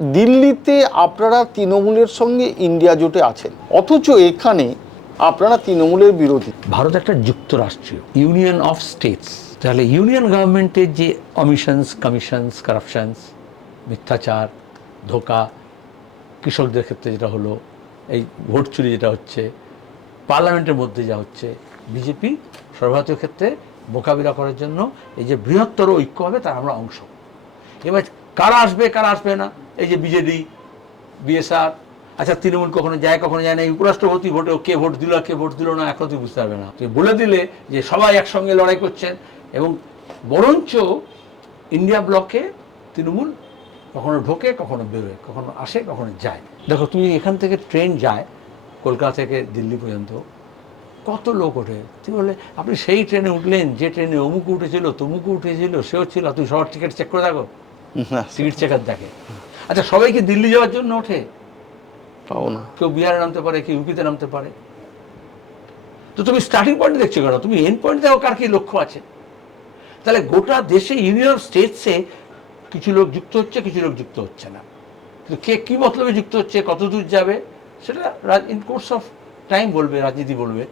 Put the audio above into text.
দিল্লিতে আপনারা তৃণমূলের সঙ্গে ইন্ডিয়া জোটে আছেন, অথচ এখানে আপনারা তৃণমূলের বিরোধী। ভারত একটা যুক্তরাষ্ট্রীয় ইউনিয়ন অফ স্টেটস, তাহলে ইউনিয়ন গভর্নমেন্টের যে কমিশনস কারাপশনস, মিথ্যাচার, ধোকা, কৃষকদের ক্ষেত্রে যেটা হলো, এই ভোট চুরি যেটা হচ্ছে, পার্লামেন্টের মধ্যে যা হচ্ছে, বিজেপি সর্বভারতীয় ক্ষেত্রে মোকাবিলা করার জন্য এই যে বৃহত্তর ঐক্য হবে তার আমরা অংশ। এবার কারা আসবে না, এই যে বিজেডি, বিএসআর, আচ্ছা তৃণমূল কখনো যায় না, এই উপরাষ্ট্রপতি ভোটে কে ভোট দিল না এখনো তুই বুঝতে পারবে না। তুই বলে দিলে যে সবাই একসঙ্গে লড়াই করছেন, এবং বরঞ্চ ইন্ডিয়া ব্লকে তৃণমূল কখনো ঢোকে, কখনো বেরোয়, কখনো আসে, কখনো যায়। দেখো তুমি এখান থেকে ট্রেন যায় কলকাতা থেকে দিল্লি পর্যন্ত, কত লোক ওঠে। তুই বলে আপনি সেই ট্রেনে উঠলেন যে ট্রেনে অমুক উঠেছিল, তমুকু উঠেছিল, সেও ছিল, তুই সবার টিকিট চেক করে দেখো, টিকিট চেকার দেখে। আচ্ছা সবাইকে দিল্লি যাওয়ার জন্য ওঠে? পাও না। কেউ বিহারে নামতে পারে, কেউ ইউপিতে নামতে পারে। তো তুমি স্টার্টিং পয়েন্ট দেখছো কেন? তুমি এন্ড পয়েন্ট দেখো কার কি লক্ষ্য আছে। তাহলে গোটা দেশে ইউনিয়ন অফ স্টেটসে কিছু লোক যুক্ত হচ্ছে, কিছু লোক যুক্ত হচ্ছে না। কিন্তু কে কী মতলবে যুক্ত হচ্ছে, কত দূর যাবে, সেটা ইন কোর্স অফ টাইম বলবে, রাজনীতি বলবে।